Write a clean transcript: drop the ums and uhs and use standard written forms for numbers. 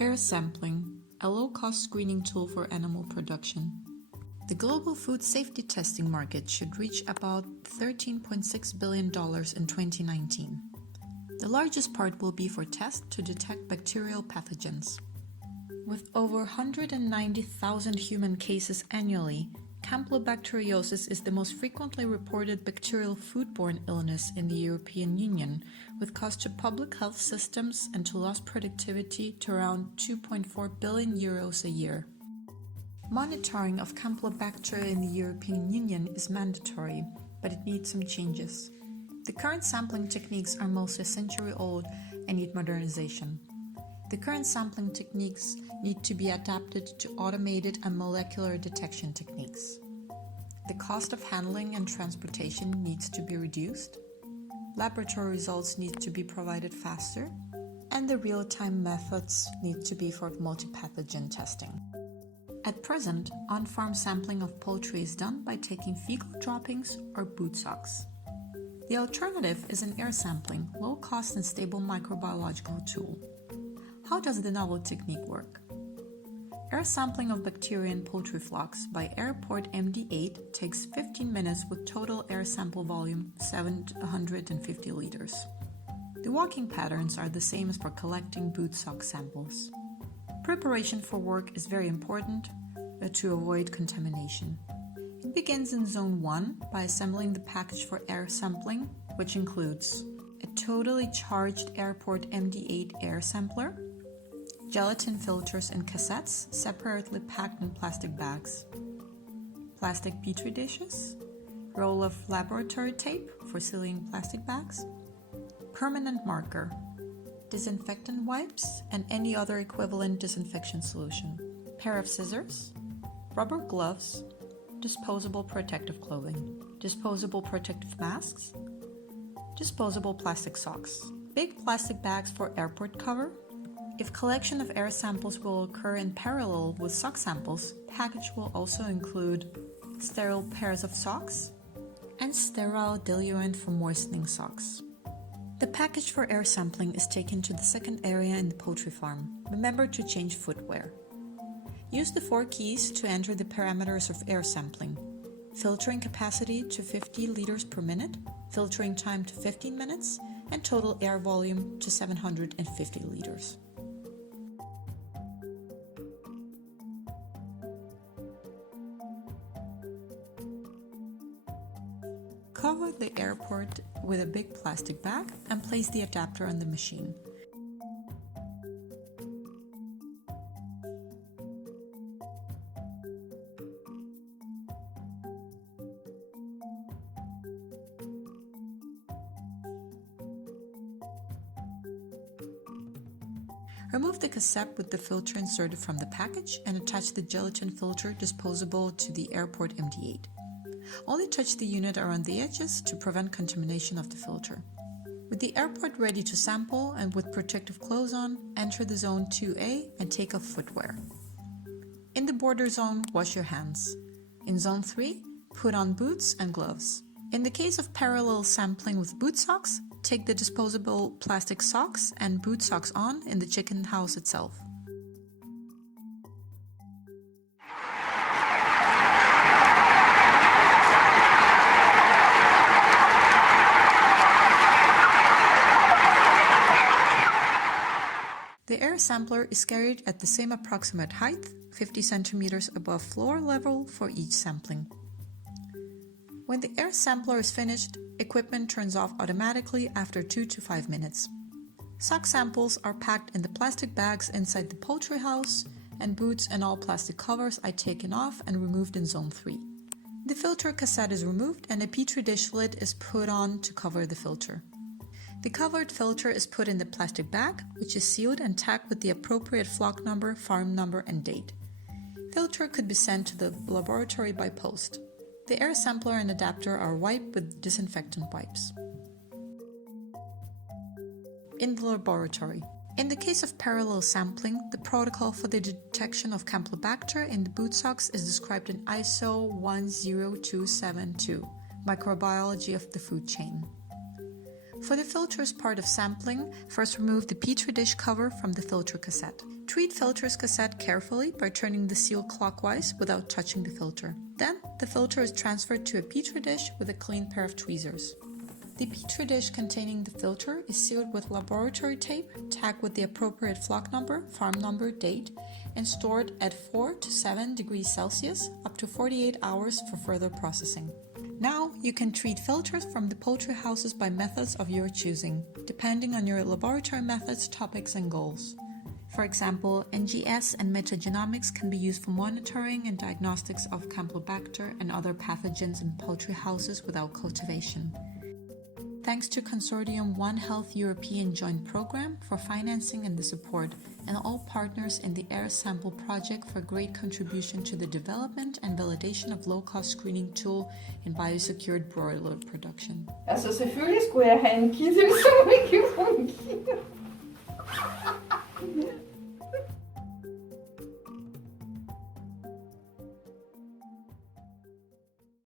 Air sampling, a low-cost screening tool for animal production. The global food safety testing market should reach about $13.6 billion in 2019. The largest part will be for tests to detect bacterial pathogens. With over 190,000 human cases annually, Campylobacteriosis is the most frequently reported bacterial foodborne illness in the European Union, with cost to public health systems and to lost productivity to around €2.4 billion a year. Monitoring of Campylobacter in the European Union is mandatory, but it needs some changes. The current sampling techniques are mostly a century old and need modernization. The current sampling techniques need to be adapted to automated and molecular detection techniques. The cost of handling and transportation needs to be reduced. Laboratory results need to be provided faster, and the real-time methods need to be for multi-pathogen testing. At present, on-farm sampling of poultry is done by taking fecal droppings or boot socks. The alternative is an air sampling, low-cost and stable microbiological tool. How does the novel technique work? Air sampling of bacteria in poultry flocks by airport MD8 takes 15 minutes with total air sample volume 750 liters. The walking patterns are the same as for collecting boot sock samples. Preparation for work is very important to avoid contamination. It begins in Zone 1 by assembling the package for air sampling, which includes a totally charged airport MD8 air sampler, gelatin filters and cassettes separately packed in plastic bags, plastic petri dishes, roll of laboratory tape for sealing plastic bags, permanent marker, disinfectant wipes and any other equivalent disinfection solution, pair of scissors, rubber gloves, disposable protective clothing, disposable protective masks, disposable plastic socks, big plastic bags for airport cover. If collection of air samples will occur in parallel with sock samples, package will also include sterile pairs of socks and sterile diluent for moistening socks. The package for air sampling is taken to the second area in the poultry farm. Remember to change footwear. Use the 4 keys to enter the parameters of air sampling. Filtering capacity to 50 liters per minute, filtering time to 15 minutes, and total air volume to 750 liters. Cover the airport with a big plastic bag and place the adapter on the machine. Remove the cassette with the filter inserted from the package and attach the gelatin filter disposable to the airport MD8. Only touch the unit around the edges to prevent contamination of the filter. With the airport ready to sample and with protective clothes on, enter the Zone 2A and take off footwear. In the border zone, wash your hands. In Zone 3, put on boots and gloves. In the case of parallel sampling with boot socks, take the disposable plastic socks and boot socks on in the chicken house itself. The air sampler is carried at the same approximate height, 50 centimeters above floor level for each sampling. When the air sampler is finished, equipment turns off automatically after 2 to 5 minutes. Sock samples are packed in the plastic bags inside the poultry house, and boots and all plastic covers are taken off and removed in Zone 3. The filter cassette is removed and a petri dish lid is put on to cover the filter. The covered filter is put in the plastic bag, which is sealed and tagged with the appropriate flock number, farm number, and date. Filter could be sent to the laboratory by post. The air sampler and adapter are wiped with disinfectant wipes. In the laboratory. In the case of parallel sampling, the protocol for the detection of Campylobacter in the boot socks is described in ISO 10272, Microbiology of the Food Chain. For the filters part of sampling, first remove the petri dish cover from the filter cassette. Treat filter's cassette carefully by turning the seal clockwise without touching the filter. Then, the filter is transferred to a petri dish with a clean pair of tweezers. The petri dish containing the filter is sealed with laboratory tape, tagged with the appropriate flock number, farm number, date, and stored at 4 to 7 degrees Celsius up to 48 hours for further processing. Now, you can treat filters from the poultry houses by methods of your choosing, depending on your laboratory methods, topics, and goals. For example, NGS and metagenomics can be used for monitoring and diagnostics of Campylobacter and other pathogens in poultry houses without cultivation. Thanks to Consortium One Health European Joint Program for financing and the support, and all partners in the Air Sample project for great contribution to the development and validation of low-cost screening tool in biosecured broiler production. Altså selvfølgelig skulle jeg have en kittel, som ikke fungerer.